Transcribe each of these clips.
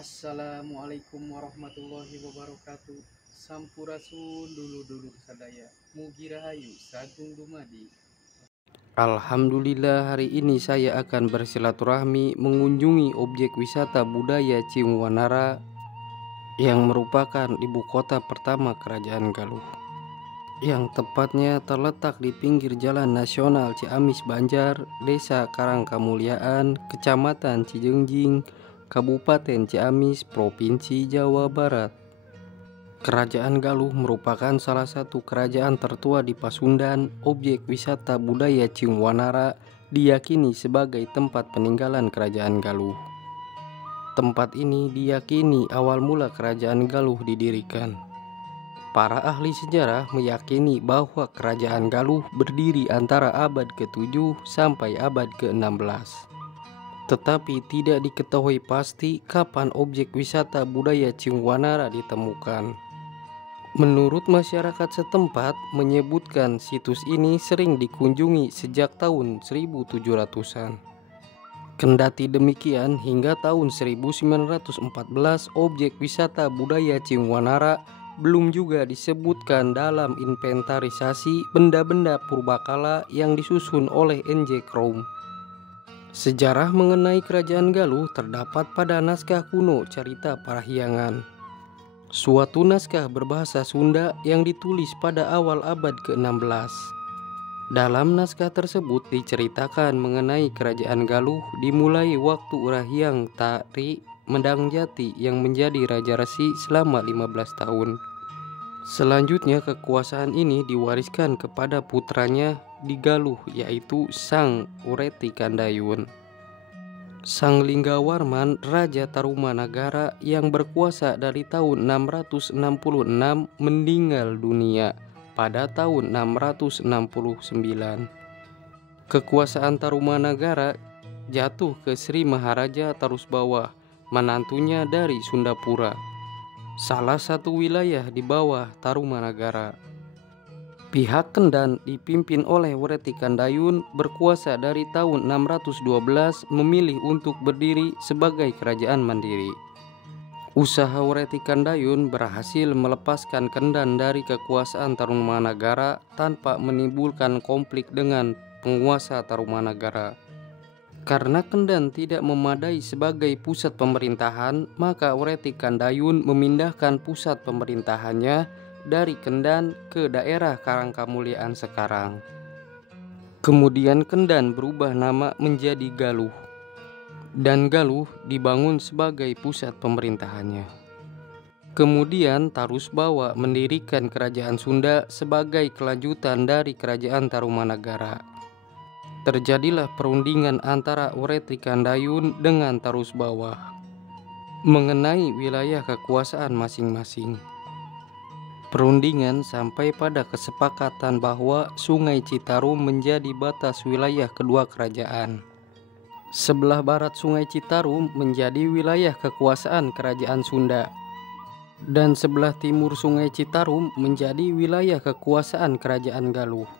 Assalamualaikum warahmatullahi wabarakatuh. Sampurasun dulu-dulu sadaya. Mugi rahayu sagung dumadi. Alhamdulillah, hari ini saya akan bersilaturahmi mengunjungi objek wisata budaya Ciungwanara yang merupakan ibu kota pertama Kerajaan Galuh, yang tepatnya terletak di pinggir Jalan Nasional Ciamis Banjar, Desa Karangkamuliaan, Kecamatan Cijengjing, Kabupaten Ciamis, Provinsi Jawa Barat. Kerajaan Galuh merupakan salah satu kerajaan tertua di Pasundan. Objek wisata budaya Ciungwanara diyakini sebagai tempat peninggalan Kerajaan Galuh. Tempat ini diyakini awal mula Kerajaan Galuh didirikan. Para ahli sejarah meyakini bahwa Kerajaan Galuh berdiri antara abad ke-7 sampai abad ke-16. Tetapi tidak diketahui pasti kapan objek wisata budaya Ciungwanara ditemukan. Menurut masyarakat setempat menyebutkan situs ini sering dikunjungi sejak tahun 1700-an. Kendati demikian, hingga tahun 1914 objek wisata budaya Ciungwanara belum juga disebutkan dalam inventarisasi benda-benda purbakala yang disusun oleh N.J. Kroum. Sejarah mengenai Kerajaan Galuh terdapat pada naskah kuno Carita Parahyangan, suatu naskah berbahasa Sunda yang ditulis pada awal abad ke-16. Dalam naskah tersebut diceritakan mengenai Kerajaan Galuh dimulai waktu Rahyang Tari Medangjati yang menjadi Raja Resi selama 15 tahun. Selanjutnya kekuasaan ini diwariskan kepada putranya di Galuh, yaitu Sang Ureti Kandayun. Sang Linggawarman Raja Tarumanagara yang berkuasa dari tahun 666 meninggal dunia pada tahun 669. Kekuasaan Tarumanagara jatuh ke Sri Maharaja Tarusbawa, menantunya dari Sundapura, salah satu wilayah di bawah Tarumanagara. Pihak Kendan dipimpin oleh Wreti Kandayun berkuasa dari tahun 612 memilih untuk berdiri sebagai kerajaan mandiri. Usaha Wreti Kandayun berhasil melepaskan Kendan dari kekuasaan Tarumanagara tanpa menimbulkan konflik dengan penguasa Tarumanagara. Karena Kendan tidak memadai sebagai pusat pemerintahan, maka Wreti Kandayun memindahkan pusat pemerintahannya dari Kendan ke daerah Karangkamuliaan sekarang. Kemudian Kendan berubah nama menjadi Galuh, dan Galuh dibangun sebagai pusat pemerintahannya. Kemudian Tarusbawa mendirikan kerajaan Sunda sebagai kelanjutan dari kerajaan Tarumanagara. Terjadilah perundingan antara Wreti Kandayun dengan Tarusbawa mengenai wilayah kekuasaan masing-masing. Perundingan sampai pada kesepakatan bahwa Sungai Citarum menjadi batas wilayah kedua kerajaan. Sebelah barat Sungai Citarum menjadi wilayah kekuasaan Kerajaan Sunda, dan sebelah timur Sungai Citarum menjadi wilayah kekuasaan Kerajaan Galuh.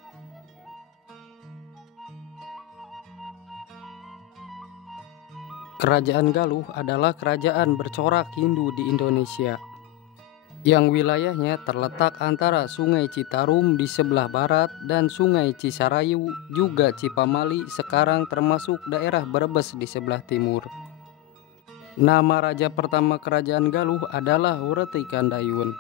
Kerajaan Galuh adalah kerajaan bercorak Hindu di Indonesia, yang wilayahnya terletak antara Sungai Citarum di sebelah barat dan Sungai Cisarayu juga Cipamali sekarang termasuk daerah Brebes di sebelah timur. Nama raja pertama Kerajaan Galuh adalah Wreti Kandayun.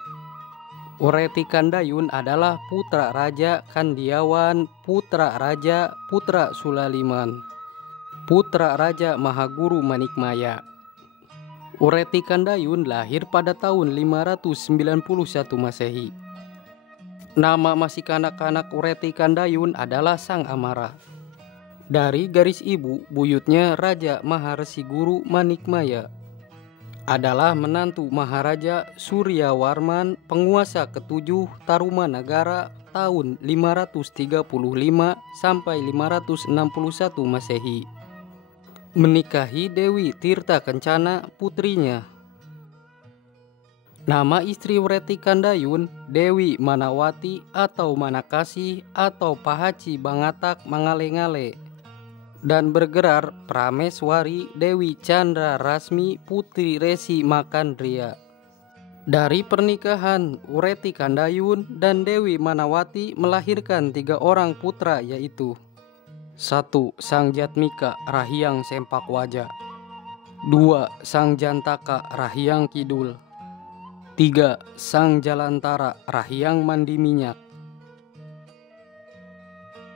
Wreti Kandayun adalah putra Raja Kandiawan, putra Raja Putra Sulaliman, putra Raja Mahaguru Manikmaya. Wreti Kandayun lahir pada tahun 591 Masehi. Nama masih kanak-kanak Wreti Kandayun adalah Sang Amara. Dari garis ibu, buyutnya Raja Maharesi Guru Manikmaya adalah menantu Maharaja Suryawarman, penguasa ke-7 Tarumanagara tahun 535 sampai 561 Masehi. Menikahi Dewi Tirta Kencana, putrinya. Nama istri Wreti Kandayun Dewi Manawati atau Manakasih atau Pahaci Bangatak Mangale-ngale. dan bergerar Prameswari Dewi Chandra Rasmi Putri Resi Makandria. Dari pernikahan Ureti Kandayun dan Dewi Manawati melahirkan 3 orang putra, yaitu 1. Sang Jatmika Rahyang Sempakwaja, 2. Sang Jantaka Rahyang Kidul, 3. Sang Jalantara Rahyang Mandi Minyak.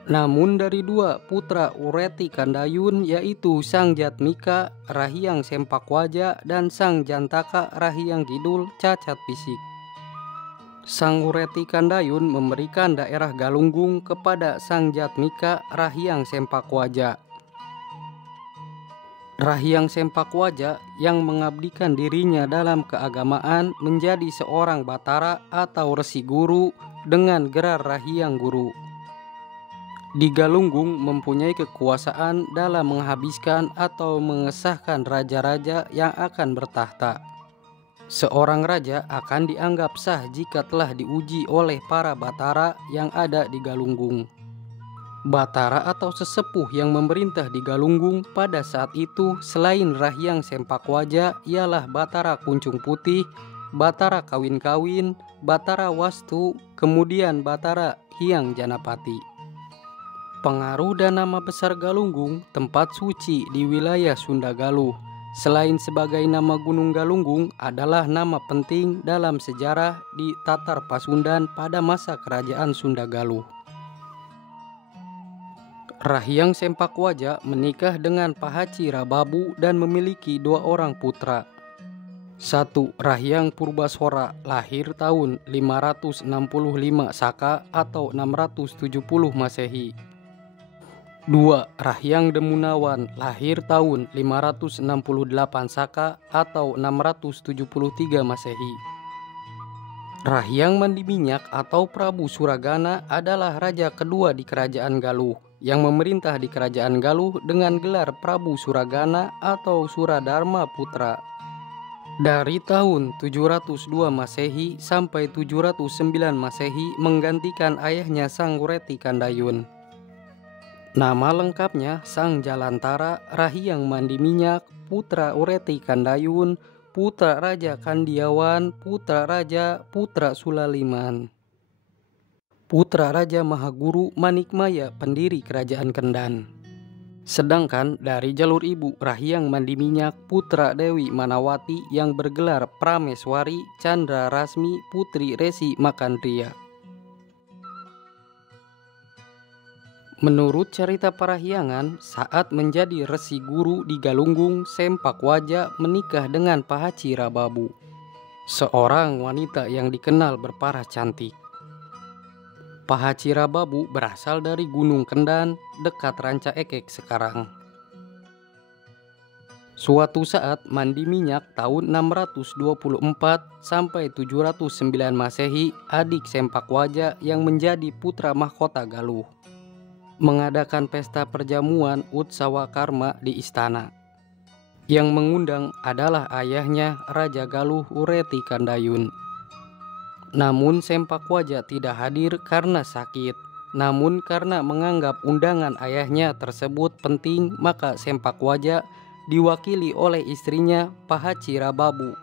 Namun dari 2 putra Ureti Kandayun, yaitu Sang Jatmika Rahyang Sempakwaja dan Sang Jantaka Rahyang Kidul, cacat fisik. Sang Ureti Kandayun memberikan daerah Galunggung kepada Sang Jatmika Rahyang Sempakwaja. Rahyang Sempakwaja yang mengabdikan dirinya dalam keagamaan menjadi seorang batara atau resi guru dengan gerar Rahyang Guru. Di Galunggung mempunyai kekuasaan dalam menghabiskan atau mengesahkan raja-raja yang akan bertahta. Seorang raja akan dianggap sah jika telah diuji oleh para batara yang ada di Galunggung. Batara atau sesepuh yang memerintah di Galunggung pada saat itu selain Rahyang Sempakwaja ialah Batara Kuncung Putih, Batara Kawin-Kawin, Batara Wastu, kemudian Batara Hyang Janapati. Pengaruh dan nama besar Galunggung, tempat suci di wilayah Sunda Galuh, selain sebagai nama Gunung Galunggung, adalah nama penting dalam sejarah di Tatar Pasundan pada masa kerajaan Sunda Galuh. Rahyang Sempakwaja menikah dengan Pahaci Rababu dan memiliki 2 orang putra. 1. Rahyang Purbaswara, lahir tahun 565 Saka atau 670 Masehi. 2. Rahyang Demunawan, lahir tahun 568 Saka atau 673 Masehi. Rahyang Mandi Minyak atau Prabu Suragana adalah raja kedua di Kerajaan Galuh yang memerintah di Kerajaan Galuh dengan gelar Prabu Suragana atau Suradharma Putra. Dari tahun 702 Masehi sampai 709 Masehi menggantikan ayahnya Sang Ureti Kandayun. Nama lengkapnya Sang Jalantara Rahyang Mandi Minyak, putra Ureti Kandayun, putra Raja Kandiawan, putra Raja Putra Sulaliman, putra Raja Mahaguru Manikmaya pendiri Kerajaan Kendan. Sedangkan dari jalur ibu Rahyang Mandi Minyak, putra Dewi Manawati yang bergelar Prameswari Chandra Rasmi Putri Resi Makandria. Menurut cerita parahyangan, saat menjadi resi guru di Galunggung, Sempakwaja menikah dengan Pahaci Rababu, seorang wanita yang dikenal berparah cantik. Pahaci Rababu berasal dari Gunung Kendan, dekat Ranca Ekek sekarang. Suatu saat Mandi Minyak tahun 624 sampai 709 Masehi, adik Sempakwaja yang menjadi putra mahkota Galuh mengadakan pesta perjamuan Utsawa Karma di istana. Yang mengundang adalah ayahnya Raja Galuh Ureti Kandayun. Namun Sempakwaja tidak hadir karena sakit. Namun karena menganggap undangan ayahnya tersebut penting, maka Sempakwaja diwakili oleh istrinya Pahaci Rababu.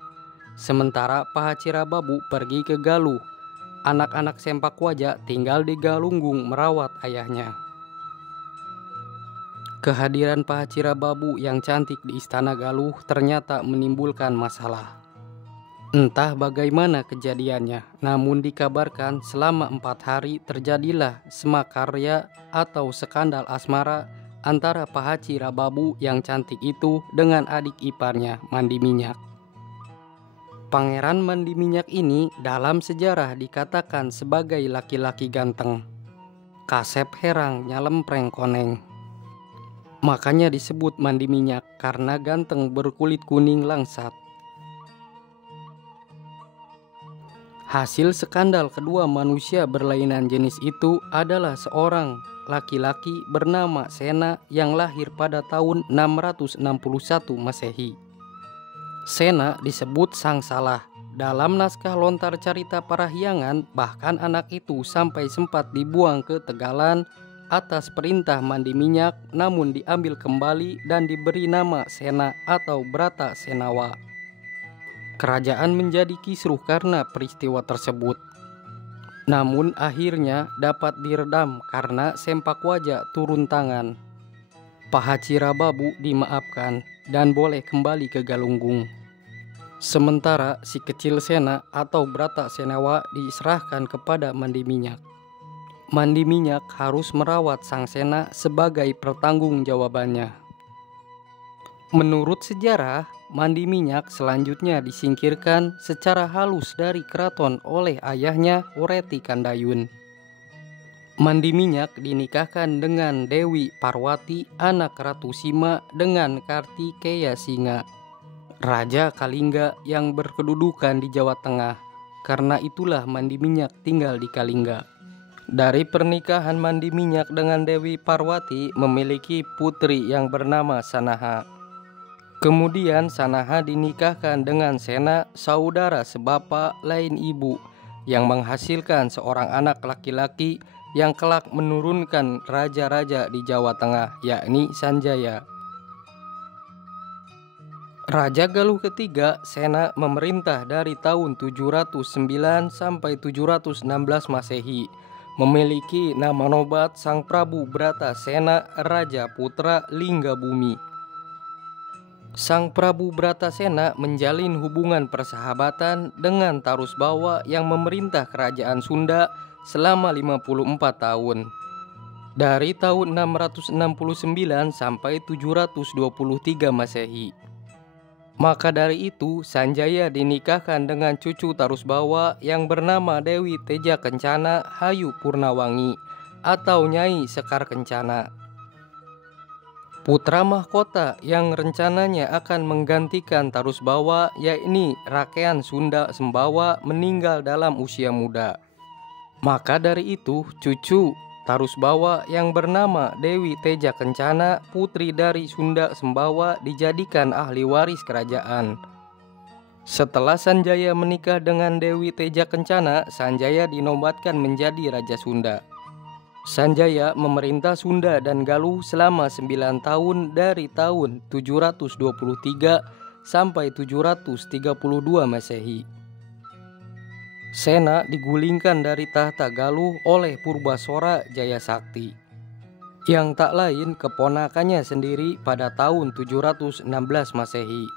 Sementara Pahaci Rababu pergi ke Galuh, anak-anak Sempakwaja tinggal di Galunggung merawat ayahnya. Kehadiran Pahaci Rababu yang cantik di istana Galuh ternyata menimbulkan masalah. Entah bagaimana kejadiannya, namun dikabarkan selama 4 hari terjadilah semakarya atau skandal asmara antara Pahaci Rababu yang cantik itu dengan adik iparnya Mandi Minyak. Pangeran Mandi Minyak ini dalam sejarah dikatakan sebagai laki-laki ganteng, kasep herang nyalempreng koneng. Makanya disebut Mandi Minyak karena ganteng berkulit kuning langsat. Hasil skandal kedua manusia berlainan jenis itu adalah seorang laki-laki bernama Sena yang lahir pada tahun 661 Masehi. Sena disebut Sang Salah. Dalam naskah lontar cerita parahyangan, bahkan anak itu sampai sempat dibuang ke Tegalan atas perintah Mandi Minyak, namun diambil kembali dan diberi nama Sena atau Brata Senawa. Kerajaan menjadi kisruh karena peristiwa tersebut. Namun akhirnya dapat diredam karena Sempakwaja turun tangan. Pahacirababu dimaafkan dan boleh kembali ke Galunggung. Sementara si kecil Sena atau Brata Senawa diserahkan kepada Mandi Minyak. Mandi Minyak harus merawat sang Sena sebagai pertanggungjawabannya. Menurut sejarah, Mandi Minyak selanjutnya disingkirkan secara halus dari keraton oleh ayahnya Ureti Kandayun. Mandi Minyak dinikahkan dengan Dewi Parwati, anak Ratu Sima dengan Kartikeya Singa, Raja Kalingga yang berkedudukan di Jawa Tengah. Karena itulah Mandi Minyak tinggal di Kalingga. Dari pernikahan Mandi Minyak dengan Dewi Parwati memiliki putri yang bernama Sanaha. Kemudian Sanaha dinikahkan dengan Sena, saudara sebapa lain ibu, yang menghasilkan seorang anak laki-laki yang kelak menurunkan raja-raja di Jawa Tengah, yakni Sanjaya. Raja Galuh ketiga, Sena, memerintah dari tahun 709 sampai 716 Masehi. Memiliki nama nobat Sang Prabu Brata Sena, Raja Putra Linggabumi. Sang Prabu Brata Sena menjalin hubungan persahabatan dengan Tarusbawa yang memerintah kerajaan Sunda selama 54 tahun. Dari tahun 669 sampai 723 Masehi. Maka dari itu Sanjaya dinikahkan dengan cucu Tarusbawa yang bernama Dewi Teja Kencana Hayu Purnawangi atau Nyai Sekar Kencana. Putra mahkota yang rencananya akan menggantikan Tarusbawa yakni Rakean Sunda Sembawa meninggal dalam usia muda. Maka dari itu cucu Tarusbawa yang bernama Dewi Teja Kencana, putri dari Sunda Sembawa, dijadikan ahli waris kerajaan. Setelah Sanjaya menikah dengan Dewi Teja Kencana, Sanjaya dinobatkan menjadi Raja Sunda. Sanjaya memerintah Sunda dan Galuh selama 9 tahun dari tahun 723 sampai 732 Masehi. Sena digulingkan dari tahta Galuh oleh Purbasora Jayasakti, yang tak lain keponakannya sendiri pada tahun 716 Masehi.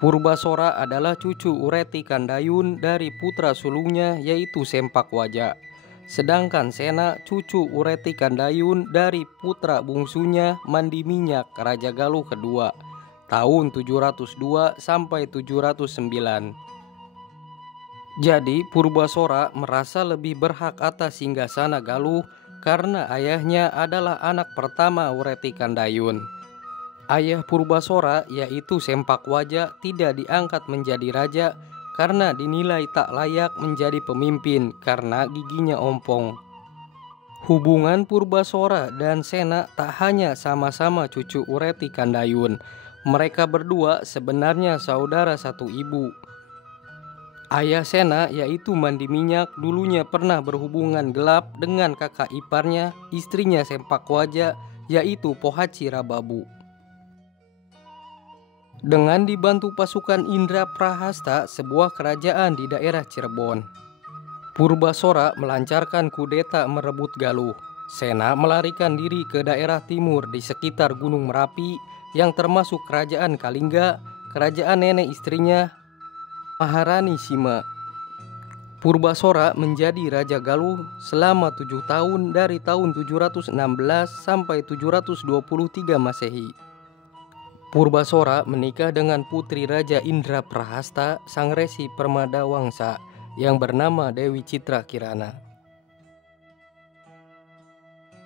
Purbasora adalah cucu Ureti Kandayun dari putra sulungnya yaitu Sempakwaja. Sedangkan Sena cucu Ureti Kandayun dari putra bungsunya Mandi Minyak Raja Galuh kedua tahun 702 sampai 709. Jadi Purbasora merasa lebih berhak atas singgasana Galuh karena ayahnya adalah anak pertama Ureti Kandayun. Ayah Purbasora yaitu Sempakwaja tidak diangkat menjadi raja karena dinilai tak layak menjadi pemimpin karena giginya ompong. Hubungan Purbasora dan Sena tak hanya sama-sama cucu Ureti Kandayun, mereka berdua sebenarnya saudara satu ibu. Ayah Sena yaitu Mandi Minyak dulunya pernah berhubungan gelap dengan kakak iparnya, istrinya Sempakwaja yaitu Pohacirababu. Dengan dibantu pasukan Indra Prahasta, sebuah kerajaan di daerah Cirebon, Purbasora melancarkan kudeta merebut Galuh. Sena melarikan diri ke daerah timur di sekitar Gunung Merapi yang termasuk kerajaan Kalingga, kerajaan nenek istrinya Maharani Sima. Purbasora menjadi Raja Galuh selama 7 tahun dari tahun 716 sampai 723 Masehi. Purbasora menikah dengan putri Raja Indra Prahasta, sang resi Permadawangsa yang bernama Dewi Citra Kirana.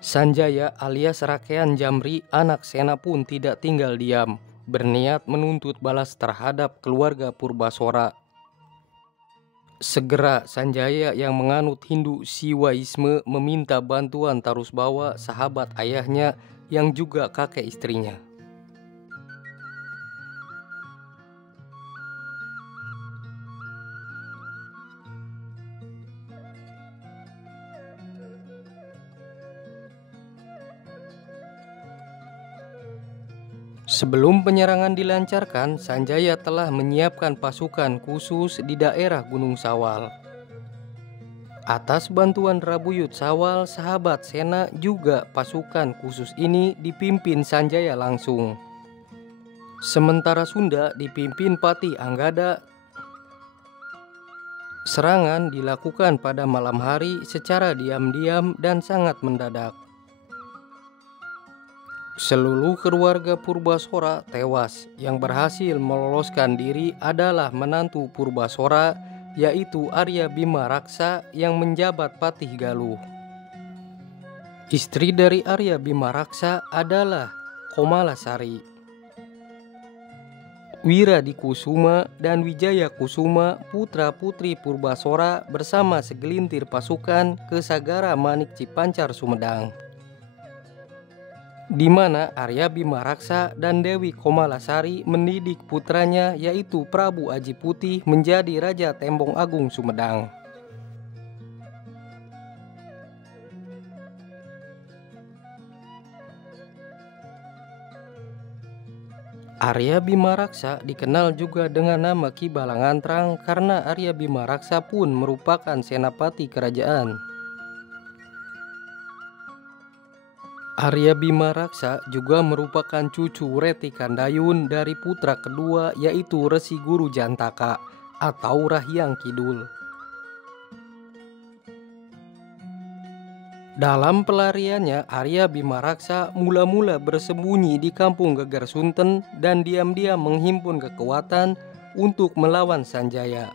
Sanjaya alias Rakean Jamri, anak Sena pun tidak tinggal diam, berniat menuntut balas terhadap keluarga Purbasora. Segera Sanjaya yang menganut Hindu Siwaisme meminta bantuan Tarusbawa, sahabat ayahnya yang juga kakek istrinya. Sebelum penyerangan dilancarkan, Sanjaya telah menyiapkan pasukan khusus di daerah Gunung Sawal. Atas bantuan Rabuyut Sawal, sahabat Sena, juga pasukan khusus ini dipimpin Sanjaya langsung. Sementara Sunda dipimpin Patih Anggada. Serangan dilakukan pada malam hari secara diam-diam dan sangat mendadak. Seluruh keluarga Purbasora tewas. Yang berhasil meloloskan diri adalah menantu Purbasora, yaitu Arya Bima Raksa yang menjabat Patih Galuh. Istri dari Arya Bima Raksa adalah Komalasari. Wiradikusuma dan Wijaya Kusuma, putra-putri Purbasora, bersama segelintir pasukan ke Sagara Manik Cipancar Sumedang, di mana Arya Bima Raksa dan Dewi Komalasari mendidik putranya, yaitu Prabu Aji Putih, menjadi Raja Tembong Agung Sumedang. Arya Bima Raksa dikenal juga dengan nama Ki Balangantrang karena Arya Bima Raksa pun merupakan senapati kerajaan. Arya Bima Raksa juga merupakan cucu Reti Kandayun dari putra kedua, yaitu Resi Guru Jantaka atau Rahyang Kidul. Dalam pelariannya, Arya Bima Raksa mula-mula bersembunyi di kampung Gegar Sunten dan diam-diam menghimpun kekuatan untuk melawan Sanjaya.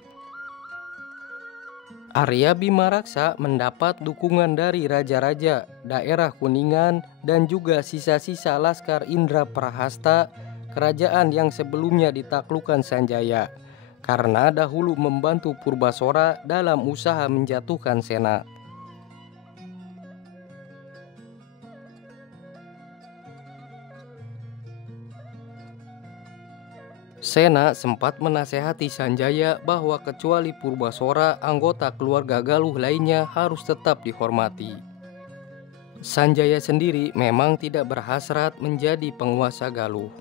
Arya Bima Raksa mendapat dukungan dari raja-raja daerah Kuningan dan juga sisa-sisa laskar Indra Prahasta, kerajaan yang sebelumnya ditaklukkan Sanjaya, karena dahulu membantu Purbasora dalam usaha menjatuhkan Sena. Sena sempat menasehati Sanjaya bahwa kecuali Purbasora, anggota keluarga Galuh lainnya harus tetap dihormati. Sanjaya sendiri memang tidak berhasrat menjadi penguasa Galuh.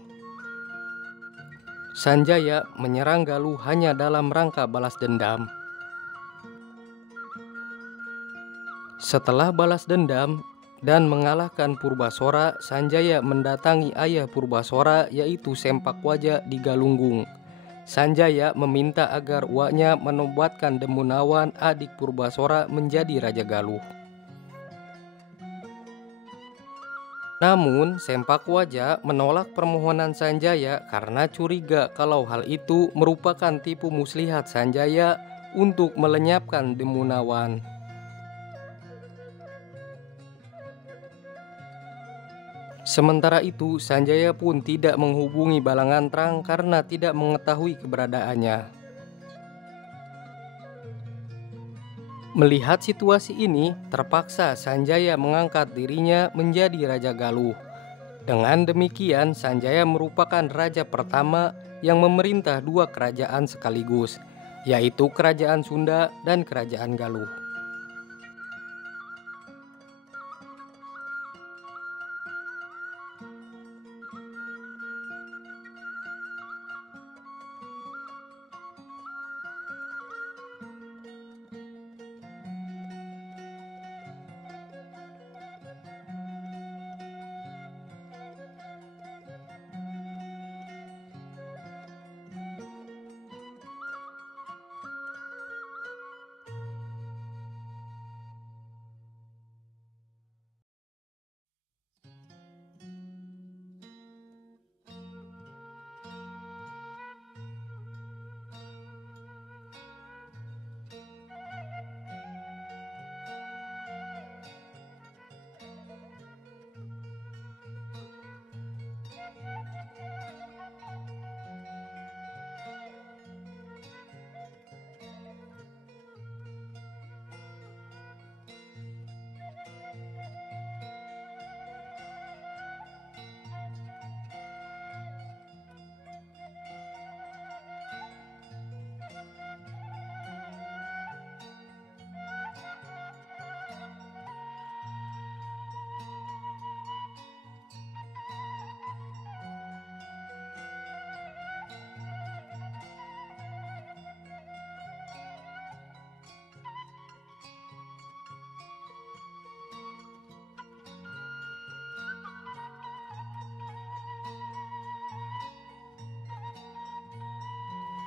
Sanjaya menyerang Galuh hanya dalam rangka balas dendam. Setelah balas dendam dan mengalahkan Purbasora, Sanjaya mendatangi ayah Purbasora, yaitu Sempakwaja di Galunggung. Sanjaya meminta agar uaknya menobatkan Demunawan, adik Purbasora, menjadi Raja Galuh. Namun Sempakwaja menolak permohonan Sanjaya karena curiga kalau hal itu merupakan tipu muslihat Sanjaya untuk melenyapkan Demunawan. Sementara itu, Sanjaya pun tidak menghubungi Balangantrang karena tidak mengetahui keberadaannya. Melihat situasi ini, terpaksa Sanjaya mengangkat dirinya menjadi Raja Galuh. Dengan demikian, Sanjaya merupakan raja pertama yang memerintah dua kerajaan sekaligus, yaitu Kerajaan Sunda dan Kerajaan Galuh.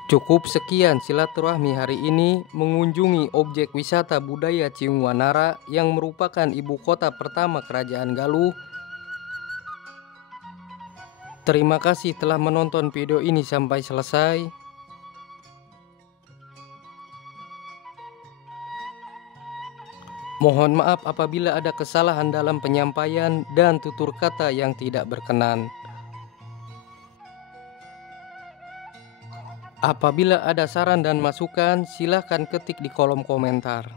Cukup sekian silaturahmi hari ini mengunjungi objek wisata budaya Ciung Wanara yang merupakan ibu kota pertama Kerajaan Galuh. Terima kasih telah menonton video ini sampai selesai. Mohon maaf apabila ada kesalahan dalam penyampaian dan tutur kata yang tidak berkenan. Apabila ada saran dan masukan, silahkan ketik di kolom komentar.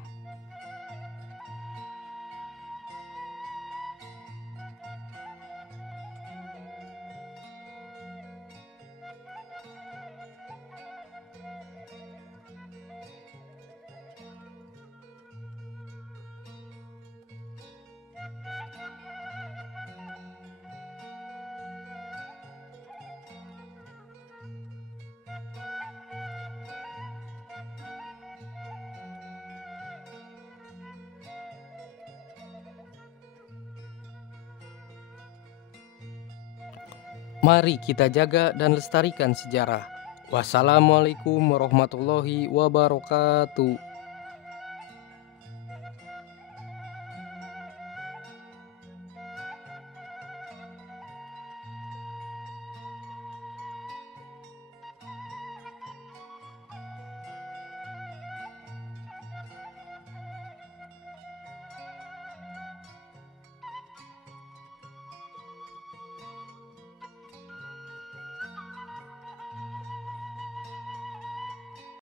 Mari kita jaga dan lestarikan sejarah. Wassalamualaikum warahmatullahi wabarakatuh.